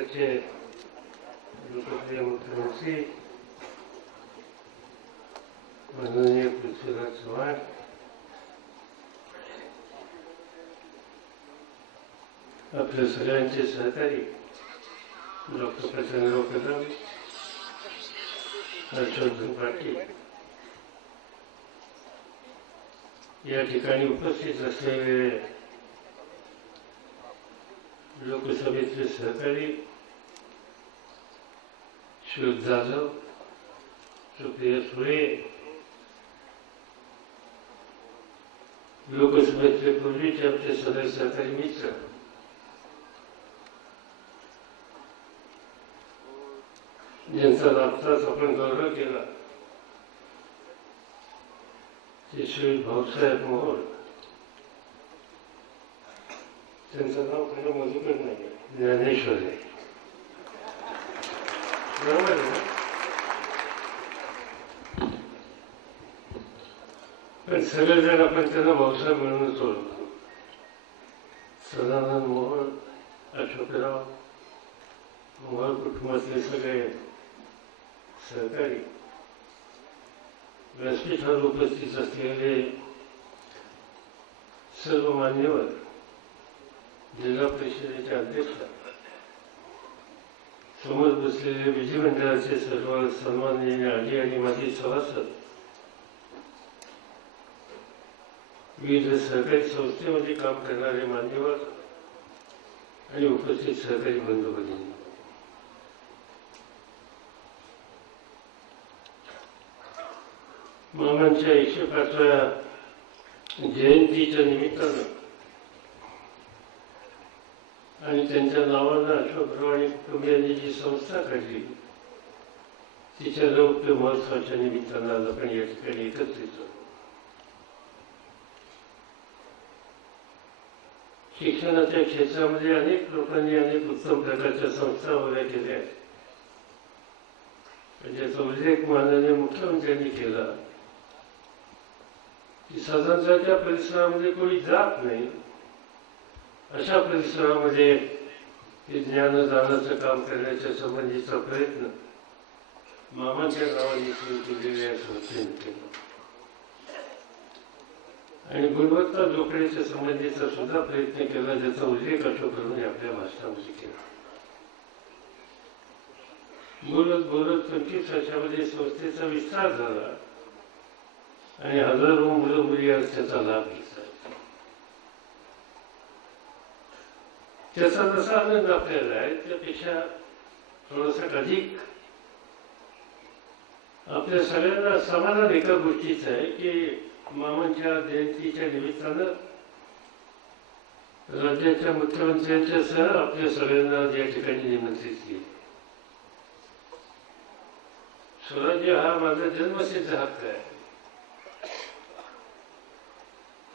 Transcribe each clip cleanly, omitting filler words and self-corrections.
राज्याचे लोकप्रिय मुख्यमंत्री माननीय पृथ्वीराज चव्हाण, आपल्या सगळ्यांचे सहकारी डॉक्टर प्रचंडराव कदम, हर्षवर्धन पाटील, या ठिकाणी उपस्थित असलेले लोकसभेचे सहकारी श्री जाधव, सुप्रिया सुळे, लोकसभेतले पूर्वीचे आमचे सगळे सहकारी मित्र, ज्यांचा आत्ताच आपण गौरव केला, ते श्री भाऊसाहेब मोहोळ, त्यांचं नाव खरं मधुकर नाही, ज्ञानेश्वर आहे, बरोबर आहे ना? पण सगळेजण आपण त्यांना भाऊसाहेब म्हणूनच ओळखतो. सदानंद मोहोळ, अशोकराव मोहोळ कुटुंबातले सगळे सहकारी, व्यासपीठावर उपस्थित असलेले सर्व मान्यवर, जिल्हा परिषदेचे अध्यक्ष, समोर बसलेले विधिमंडळाचे सर्व सन्माननीय आजी आणि माजी सभासद, विविध सहकारी संस्थेमध्ये काम करणारे मान्यवर आणि उपस्थित सहकारी बंधू भगिनी, मामांच्या 105व्या जयंतीच्या निमित्तानं आणि त्यांच्या नावानं अशोकराव आणि कुटुंबियांनी जी संस्था काढली, तिच्या रौप्य महोत्सवाच्या निमित्तानं आज आपण या ठिकाणी एकत्रित आहोत. शिक्षणाच्या क्षेत्रामध्ये अनेक लोकांनी अनेक उत्तम प्रकारच्या संस्था वगैरे केल्या आहेत, ज्याचा उल्लेख माननीय मुख्यमंत्र्यांनी केला की स्वातंत्र्याच्या परिसरामध्ये कोणी जात नाही, अशा परिसरामध्ये ज्ञानदानाचं काम करण्याच्या संबंधीचा प्रयत्न मामांच्या नावाने सुरू केलेल्या संस्थेने केला आणि गुणवत्ता जोखण्याच्या संबंधीचा सुद्धा प्रयत्न केला, ज्याचा उल्लेख अशोकरावांनी आपल्या भाषणामध्ये केला. बोलत बोलत 25 वर्षामध्ये संस्थेचा विस्तार झाला आणि हजारो मुलं मुली आज त्याचा लाभ घेतात. त्याचा जसा आनंद आपल्याला आहे, त्यापेक्षा थोडासा अधिक आपल्या सगळ्यांना समाधान एका गोष्टीचं आहे की मामांच्या जयंतीच्या निमित्तानं राज्याच्या मुख्यमंत्र्यांच्या सह आपल्या सगळ्यांना या ठिकाणी निमंत्रित केले. स्वराज्य हा माझा जन्मसिद्ध हक्क आहे,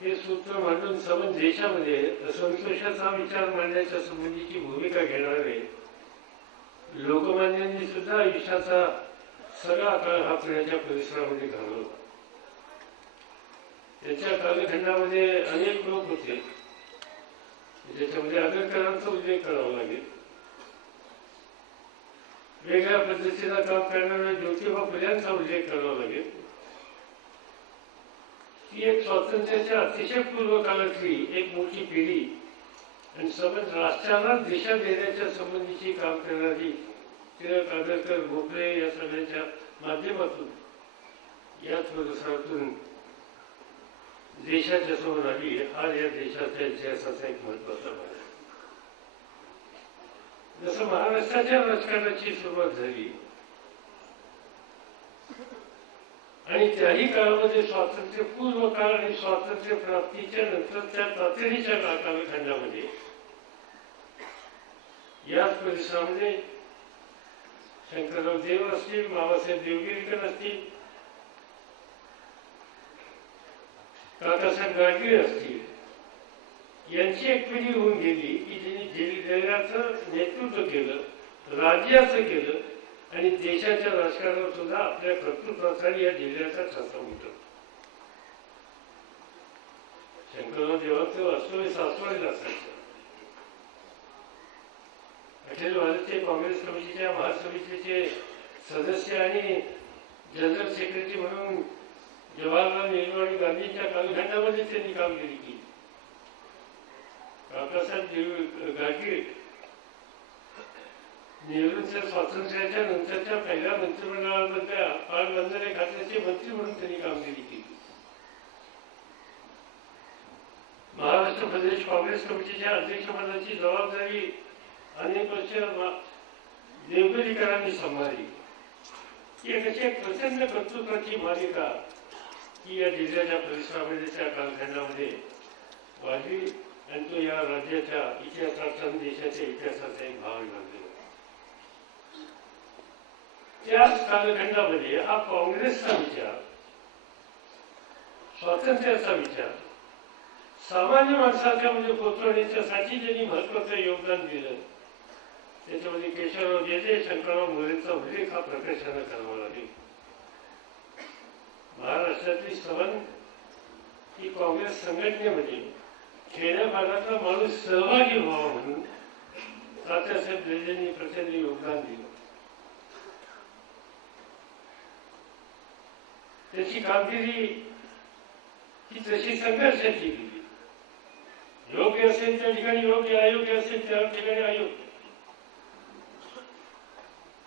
हे सूत्र मांडून संबंध देशामध्ये असंतोषाचा विचार मांडण्याच्या संबंधीची भूमिका घेणारे लोकमान्यांनी सुद्धा आयुष्याचा सगळा काळ हा पुण्याच्या परिसरामध्ये घालवला. त्याच्या कालखंडामध्ये अनेक लोक होते, ज्याच्यामध्ये आगरकरांचा उल्लेख करावा लागेल. वेगळ्या पद्धतीनं काम करणाऱ्या ज्योतिबा फुल्यांचा उल्लेख करावा लागेल. ही एक स्वातंत्र्याच्या अतिशय पूर्व काळातली एक मोठी पिढी आणि समज राष्ट्राला दिशा देण्याच्या संबंधीची काम करणारी टिळक, आगरकर, भोपळे या सगळ्यांच्या माध्यमातून याच परिसरातून देशाच्या समोर आली. हा या देशाच्या इतिहासाचा एक महत्वाचा भाग आहे. जसं महाराष्ट्राच्या राजकारणाची सुरुवात झाली आणि त्याही काळामध्ये स्वातंत्र्यपूर्व काळ आणि स्वातंत्र्य प्राप्तीच्या नंतरच्या तातडीच्या कालखंडामध्ये याच परिसरामध्ये शंकरराव देव असतील, बाबासाहेब देवगिरीकर असतील, काकासाहेब गाडगीळ असतील, यांची एक पिढी होऊन गेली की ज्यांनी जिल्ह्याचं नेतृत्व केलं, राज्याचं केलं आणि देशाच्या राजकारणात सुद्धा आपल्या कर्तृत्वाचा या जिल्ह्याचा ठसा उमटवला. शंकरराव देवाचं वास्तव्य सासवडला असायचं अखिल भारतीय काँग्रेस कमिटीच्या महासमितीचे सदस्य आणि जनरल सेक्रेटरी म्हणून जवाहरलाल नेहरू आणि गांधींच्या कालखंडामध्ये त्यांनी कामगिरी केली. काकासाहेब गाडगे नेहरूंच्या स्वातंत्र्याच्या नंतरच्या पहिल्या मंत्रिमंडळामधल्या पाटबंधारे खात्याचे मंत्री म्हणून त्यांनी कामगिरी केली. महाराष्ट्र प्रदेश काँग्रेस कमिटीच्या अध्यक्षपदाची जबाबदारी अनेक वर्ष देवगडीकरांनी सांभाळली. ही एक प्रचंड कर्तृत्वाची मालिका ही या जिल्ह्याच्या परिसरामध्ये त्या कालखंडामध्ये वाढली आणि तो या राज्याच्या इतिहासाचा देशाच्या इतिहासाचा एक भाग बनला. त्याच कालखंडामध्ये हा काँग्रेसचा विचार, स्वातंत्र्याचा विचार सामान्य माणसाच्या मध्ये पोचवण्यासाठी ज्यांनी महत्वाचं योगदान दिलं त्याच्यामध्ये केशवराव जेजे, शंकरराव मोरेंचा उल्लेख हा प्रकर्षाने करावा लागेल. महाराष्ट्रातली सवन ही काँग्रेस संघटनेमध्ये खेड्या भागातला माणूस सहभागी व्हावा म्हणून तात्यासाहेब जेजेंनी प्रचंड योगदान दिलं. त्याची कामगिरी ही तशी संघर्षाची गेली. योग्य असेल त्या ठिकाणी योग्य, अयोग्य असेल त्या ठिकाणी अयोग्य.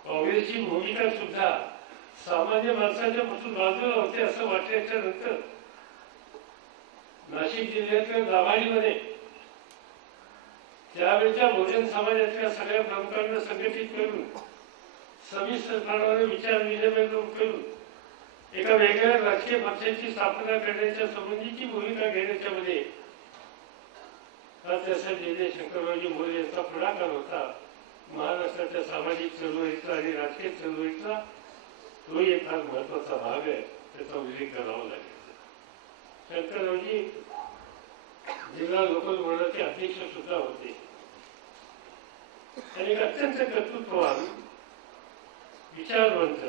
काँग्रेसची भूमिका सुद्धा सामान्य माणसाच्या पासून बाजूला होते असं वाटल्याच्या नंतर नाशिक जिल्ह्यातल्या दाभाडीमध्ये त्यावेळच्या बहुजन समाजातल्या सगळ्या प्रमुखांना संघटित करून सविस्तरपणाने विचार विनिमय करून एका वेगळ्या राजकीय पक्षाची स्थापना करण्याच्या संबंधीची भूमिका घेण्याच्या मध्ये तात्यासाहेब जेजे, शंकररावजी मोरे यांचा पुढाकार होता. महाराष्ट्राच्या सामाजिक चळवळीतला आणि राजकीय चळवळीतला तो एक फार महत्वाचा भाग आहे, त्याचा उल्लेख करावा लागेल. शंकररावजी जिल्हा लोकल बोर्डाचे अध्यक्ष सुद्धा होते आणि एक अत्यंत कर्तृत्ववान, विचारवंत,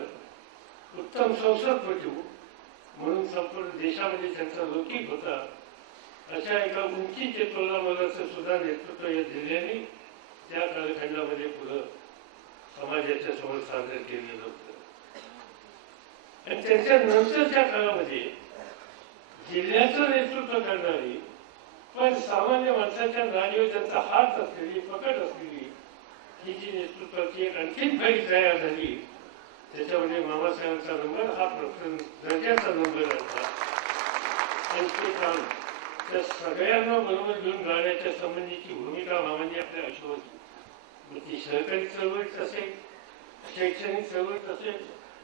उत्तम संसदपटू म्हणून संपूर्ण देशामध्ये त्यांचा लौकिक होता. अशा एका उंचीचे तोलामोलाचं सुद्धा नेतृत्व या जिल्ह्याने त्या कालखंडामध्ये पुढं समाजाच्या समोर सादर केलेलं होतं. आणि त्याच्या नंतरच्या काळामध्ये जिल्ह्याचं नेतृत्व करणारी पण सामान्य माणसाच्या जाणीव त्यांचा हात असलेली, पकड असलेली ही जी नेतृत्वाची एक आणखीन फळी तयार झाली त्याच्यामध्ये मामासाहेबांचा नंबर हा प्रथम दर्जाचा नंबर होता. आणि ते काम त्या सगळ्यांना बरोबर घेऊन गाण्याच्या संबंधीची भूमिका मामांनी आपल्या आयुष्यात ती सहकारी चळवळीत असेल, शैक्षणिक चळवळीत असेल,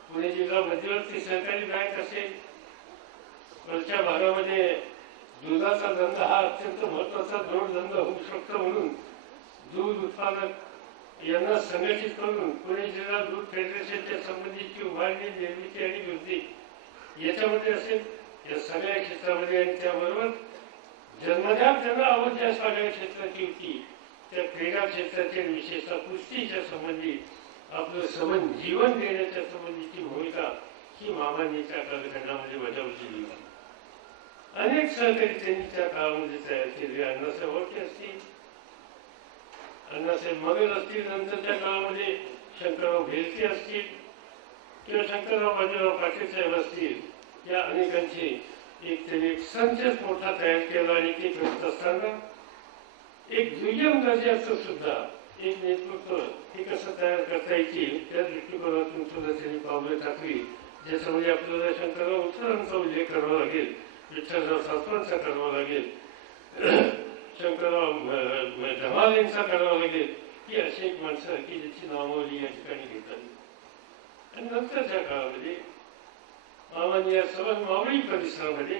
पुणे जिल्हा मध्यवर्ती सहकारी बँक असेल, वरच्या भागामध्ये दुधाचा धंदा हा अत्यंत महत्वाचा जोडधंदा होऊ शकतो म्हणून दूध उत्पादक यांना संघटित करून पुणे जिल्हा दूध फेडरेशनच्या संबंधीची उभारणी, निर्मिती आणि वृद्धी याच्यामध्ये असेल. या सगळ्या क्षेत्रामध्ये आणि त्याबरोबर जन्मजात त्यांना आवड ज्या सगळ्या क्षेत्राची होती त्या क्रीडा क्षेत्राचे, विशेषतः कुस्तीच्या संबंधी आपलं समन जीवन देण्याच्या संबंधीची भूमिका ही मामांनी त्या कालखंडामध्ये बजावलेली होती. अनेक सहकारी त्यांनी त्या काळामध्ये तयार केले. अण्णासाहेब ओळखे असतील, अण्णासाहेब मगर असतील, नंतरच्या काळामध्ये शंकरराव भेलके असतील किंवा शंकरराव बाजीराव पाटील साहेब असतील, या अनेकांचे त्यांनी एक संचच मोठा तयार केला. आणि ते करत असताना एक दुय्यम दर्जाचं सुद्धा एक नेतृत्व हे कसं तयार करता येईल त्या दृष्टिकोनातून सुद्धा त्यांनी पावलं टाकली. ज्याच्यामध्ये आपल्याला शंकरराव उत्तरांचा उल्लेख करावा लागेल, विठ्ठलराव सासवांचा करावा लागेल, शंकरराव धमाल यांचा करावा लागेल. ही अशी एक माणसं की ज्याची नामावली या ठिकाणी घेतात. आणि नंतरच्या काळामध्ये मामांनी या सर्व मावळी परिसरामध्ये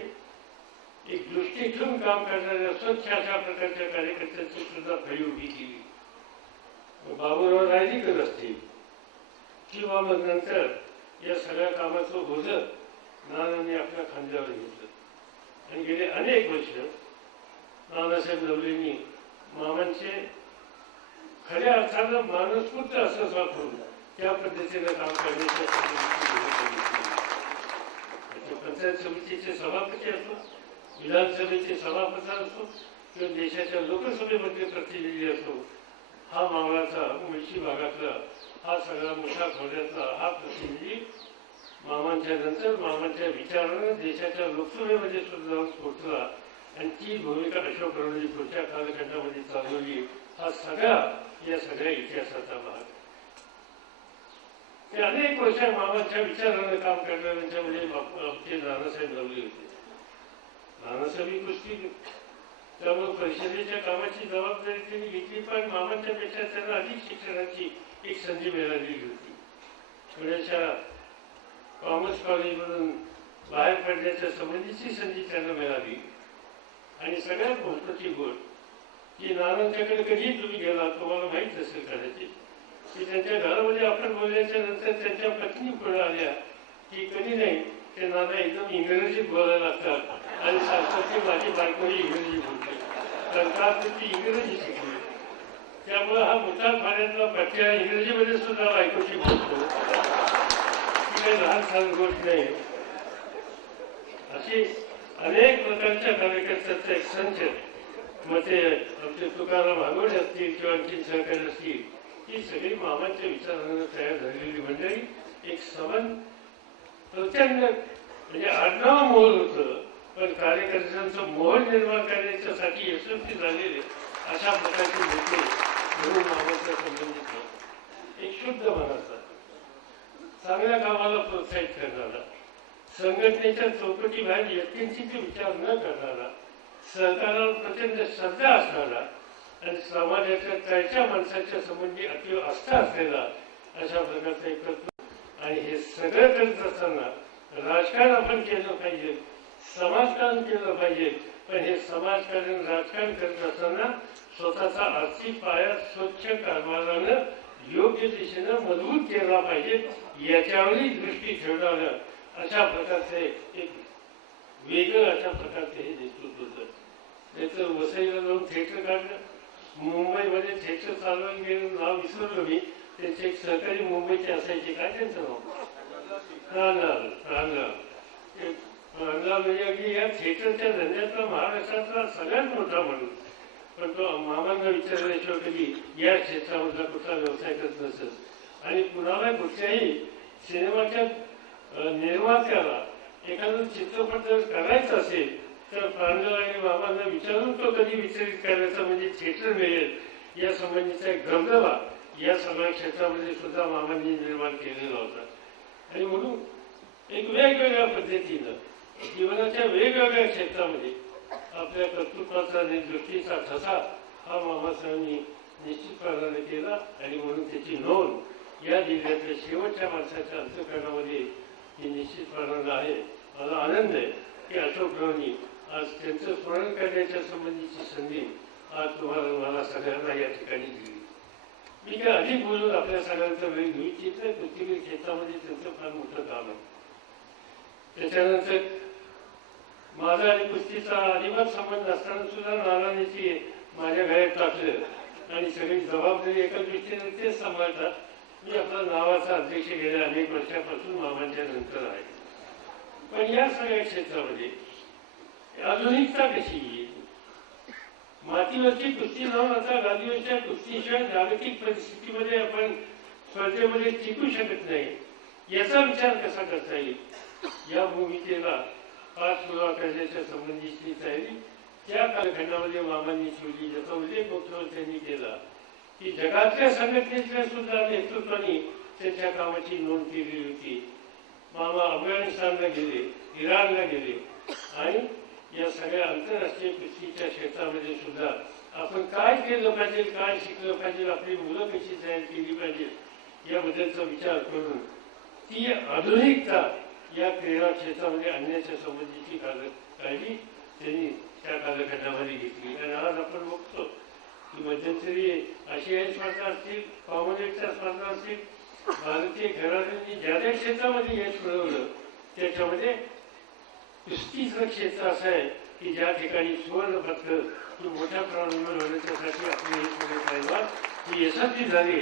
एक दृष्टी ठेवून काम करणाऱ्या स्वच्छ अशा प्रकारच्या कार्यकर्त्यांची सुद्धा फळी उभी केली. बाबूराव रायरीकर असतील किंवा मग नंतर या सगळ्या कामाचं ओझं नानांनी आपल्या खांद्यावर घेतलं आणि गेले अनेक वर्ष नानासाहेब लवलेंनी मामांचे खऱ्या अर्थानं मानस्फूर्त असं वापरून त्या पद्धतीनं काम करण्याच्या पंचायत समितीचे सभापती असो, विधानसभेचे सभापती असो किंवा देशाच्या लोकसभेमध्ये प्रतिनिधी असो, हा मावळाचा मुळशी भागातला हा सगळा मोठा खोऱ्यातला हा प्रतिनिधी मामांच्या नंतर मामांच्या विचारानं देशाच्या लोकसभेमध्ये सुद्धा जाऊन पोहोचला आणि ती भूमिका अशोकरावांनी पुढच्या कालखंडामध्ये चालवली. हा या सगळ्या इतिहासाचा भाग. ते अनेक वर्ष मामांच्या विचारानं काम करणाऱ्यांच्यामध्ये आमचे नानासाहेब लावले होते. नानासाहेब कुस्ती त्यामुळे परिषदेच्या कामाची जबाबदारी त्यांनी घेतली, पण मामांच्या पेक्षा त्यांना अधिक शिक्षणाची एक संधी मिळालेली होती. पुण्याच्या कॉमर्स कॉलेजमधून बाहेर पडण्याच्या संबंधीची संधी त्यांना मिळाली. आणि सगळ्यात महत्वाची गोष्ट की नानांच्याकडे कधी तुम्ही गेला तुम्हाला माहीत असेल कदाचित की त्यांच्या घरामध्ये आपण बोलल्याच्या नंतर त्यांच्या पत्नी पुढे आल्या की कधी नाही ते नाना एकदम इंग्रजीत बोलायला लागतात आणि सांगतात की माझी बायकोही इंग्रजी बोलते, कारण का ती इंग्रजी शिकली. त्यामुळे हा मोठा भाड्यातला पट्ट्या इंग्रजीमध्ये सुद्धा बायकोशी बोलतो. ती काही लहान सहान गोष्ट नाही. अशी अनेक प्रकारच्या कार्यकर्त्यांचा एक संच, मग ते आमचे तुकाराम आंगोडे असतील किंवा आणखी सहकारी असतील, ही सगळी मामांच्या विचारानं तयार झालेली मंडळी एक समान प्रचंड म्हणजे आडनाव मोल होतं, पण कार्यकर्त्यांचं मोह निर्माण करण्याच्यासाठी यशस्वी झालेले अशा प्रकारचे नेते म्हणून मामांच्या संबंधित एक शुद्ध मनाचा, चांगल्या कामाला प्रोत्साहित करणारा, संघटनेच्या चौकटीबाहेर व्यक्तींचे विचार न करणारा, सहकारावर प्रचंड श्रद्धा असणारा आणि समाजाच्या तळच्या माणसाच्या संबंधी अति आस्था असलेला अशा प्रकारचा एक तत्व. आणि हे सगळं करत असताना राजकारण आपण केलं पाहिजे, समाजकारण केलं पाहिजे, पण हे समाजकारण राजकारण करत असताना स्वतःचा आर्थिक पाया स्वच्छ कारभारानं योग्य दिशेनं मजबूत केला पाहिजे याच्यावरही दृष्टी ठेवणारं अशा प्रकारचे एक वेगळं अशा प्रकारचे हे नेतृत्व होतं. त्याचं वसईला जाऊन थिएटर काढलं, मुंबईमध्ये थिएटर चालवून गेलं, नाव विसरलो मी, त्याचे एक सहकारी मुंबईचे असायचे, काय त्यांचं नाव प्राणलाल म्हणजे अगदी या थिएटरच्या धंद्यातला महाराष्ट्रातला सगळ्यात मोठा माणूस. पण तो मामांना विचारल्याशिवाय कधी या क्षेत्रामधला कुठला व्यवसाय करत नसत. आणि कुणाला कुठल्याही सिनेमाच्या निर्मात्याला एखादा चित्रपट जर करायचा असेल तर प्रांजल आणि मामांना विचारून तो कधी विचलित करायचा म्हणजे थिएटर मिळेल या संबंधीचा एक दबदबा या सगळ्या क्षेत्रामध्ये सुद्धा मामांनी निर्माण केलेला होता. आणि म्हणून एक वेगवेगळ्या पद्धतीनं जीवनाच्या वेगवेगळ्या क्षेत्रामध्ये आपल्या कर्तृत्वाचा आणि दृष्टीचा ठसा हा मामासाहेबांनी निश्चितपणाने केला. आणि म्हणून त्याची नोंद या जिल्ह्यातल्या शेवटच्या माणसाच्या अंतःकरणामध्ये ही निश्चितपणानं आहे. मला आनंद आहे की अशोकरावांनी आज त्यांचं स्मरण करण्याच्या संबंधीची संधी आज तुम्हाला मला सगळ्यांना या ठिकाणी दिली. मी काय अधिक बोलून आपल्या सगळ्यांचा वेळ घेऊ इच्छित नाही. कुस्तीगीर क्षेत्रामध्ये त्यांचं फार मोठं काम आहे. त्याच्यानंतर माझा आणि कुस्तीचा अजिबात संबंध असताना सुद्धा नानांनी माझ्या घरात टाकलं आणि सगळी जबाबदारी एका दृष्टीने तेच सांभाळतात. मी आपला नावाचा अध्यक्ष गेल्या अनेक वर्षापासून मामांच्या नंतर आहे. पण या सगळ्या क्षेत्रामध्ये आधुनिकता कशी येईल? मातीवरची कुस्ती जाऊन आता गादीवरच्या कुस्तीशिवाय जागतिक परिस्थितीमध्ये आपण स्पर्धेमध्ये टिकू शकत नाही. याचा विचार कसा करता येईल या भूमिकेला पाठपुरावा करण्याच्या संबंधीची तयारी त्या कालखंडामध्ये मामांनी ठेवली. ज्याचा उल्लेख मुख्यमंत्र्यांनी केला की जगातल्या संघटनेतल्या सुद्धा नेतृत्वाने त्यांच्या कामाची नोंद केली होती. मामा अफगाणिस्तानला गेले, इराणला गेले आणि या सगळ्या आंतरराष्ट्रीय कुस्तीच्या क्षेत्रामध्ये सुद्धा आपण काय केलं पाहिजे, काय शिकलं पाहिजे, आपली मुलं कशी तयार केली पाहिजे याबद्दलचा विचार करून ती आधुनिकता या क्रीडा क्षेत्रामध्ये आणण्याच्या संबंधीची काळजी त्यांनी त्या कालखंडामध्ये घेतली. आणि आज आपण बघतो की मध्यंतरी आशियाई स्पर्धा असतील, कॉमनवेल्थच्या स्पर्धा असतील, भारतीय खेळाडूंनी ज्या ज्या क्षेत्रामध्ये यश मिळवलं त्याच्यामध्ये कुस्तीचं क्षेत्र असं आहे की ज्या ठिकाणी सुवर्ण पदक मोठ्या प्रमाणावर होण्यासाठी आपले हे पैलवान ही यशस्वी झाली.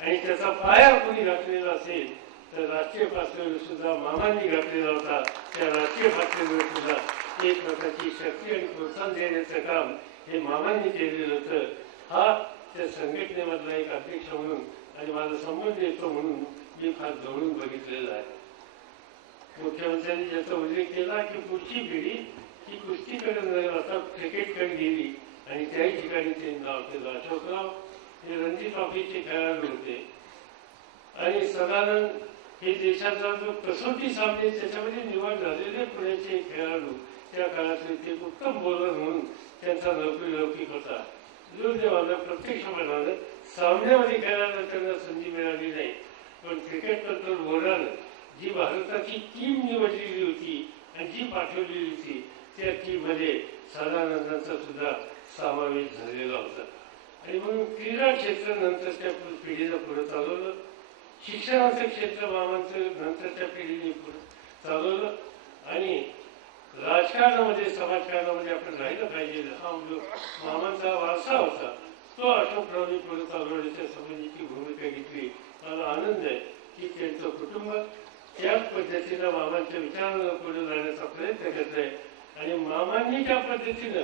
आणि त्याचा पाया कोणी घातलेला असेल तर राष्ट्रीय पातळीवर सुद्धा मामांनी घातलेला होता. त्या राष्ट्रीय पातळीवर सुद्धा एक प्रकारची शक्ती आणि प्रोत्साहन देण्याचं काम हे मामांनी केलेलं होतं. हा त्या संघटनेमधला एक अध्यक्ष म्हणून आणि माझा संबंध येतो म्हणून मी फार जवळून बघितलेलं आहे. मुख्यमंत्र्यांनी ज्याचा उल्लेख केला की पुढची पिढी ही कुस्तीकडे न आता क्रिकेटकडे गेली आणि त्याही ठिकाणी त्यांनी नाव केलं. अशोकराव हे रणजी ट्रॉफीचे खेळाडू होते आणि सदानंद हे देशाचा जो कसोटी सामने त्याच्यामध्ये निवड झालेले पुण्याचे खेळाडू त्या काळातले ते उत्तम बॉलर म्हणून त्यांचा लौकिक होता. दुर्दैवानं प्रत्यक्षपणानं सामन्यामध्ये खेळायला त्यांना संधी मिळाली नाही, पण क्रिकेटबद्दल बोलणारं जी भारताची टीम निवडलेली होती आणि जी पाठवलेली होती त्या टीममध्ये सदानंदांचा सुद्धा समावेश झालेला होता. आणि म्हणून क्रीडा क्षेत्र नंतरच्या पिढीनं पुढे चालवलं, शिक्षणाचं क्षेत्र मामांचं नंतरच्या पिढीने पुढे चालवलं आणि राजकारणामध्ये समाजकारणामध्ये आपण राहिलं पाहिजे हा मामांचा वारसा होता. तो अशोकरावनी पुढे चालवण्याच्या संबंधीची भूमिका घेतली. मला आनंद आहे की त्यांचं कुटुंब त्याच पद्धतीनं मामांच्या विचारांना पुढे जाण्याचा प्रयत्न करत आहे आणि मामांनी ज्या पद्धतीनं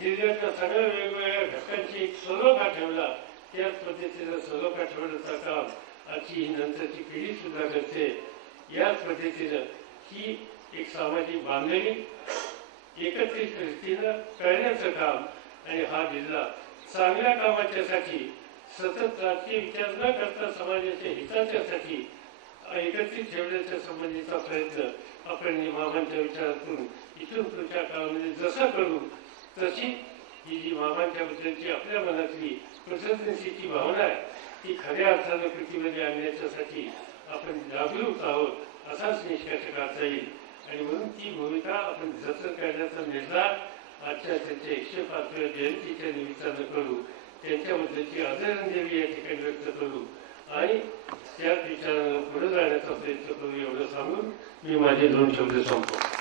जिल्ह्यातल्या सगळ्या वेगवेगळ्या घटकांची एक सलोखा ठेवला त्याच पद्धतीनं सलोखा ठेवण्याचं काम आजची ही नंतरची पिढी सुद्धा करते. याच पद्धतीनं ही एक सामाजिक बांधणी एकत्रित रीतीनं करण्याचं काम आणि हा जिल्हा चांगल्या कामाच्यासाठी सतत राजकीय विचार न करता समाजाच्या हिताच्यासाठी एकत्रित ठेवण्याच्या संबंधीचा प्रयत्न आपण मामांच्या विचारातून इथून पुढच्या काळामध्ये जसं करू तशी ही जी मामांच्या बद्दलची आपल्या मनातली कृतज्ञतेची भावना आहे ती खऱ्या अर्थानं कृतीमध्ये आणण्याच्यासाठी आपण जागरूक आहोत असाच निष्कर्ष काढता येईल. आणि म्हणून ती भूमिका आपण जतन करण्याचा निर्धार आजच्या त्यांच्या 105व्या जयंतीच्या निमित्तानं करू, त्यांच्याबद्दलची आदरांजली या ठिकाणी व्यक्त करू आणि त्याच विचारानं पुढे जाण्याचा प्रयत्न करू एवढं सांगून मी माझे 2 शब्द संपवतो.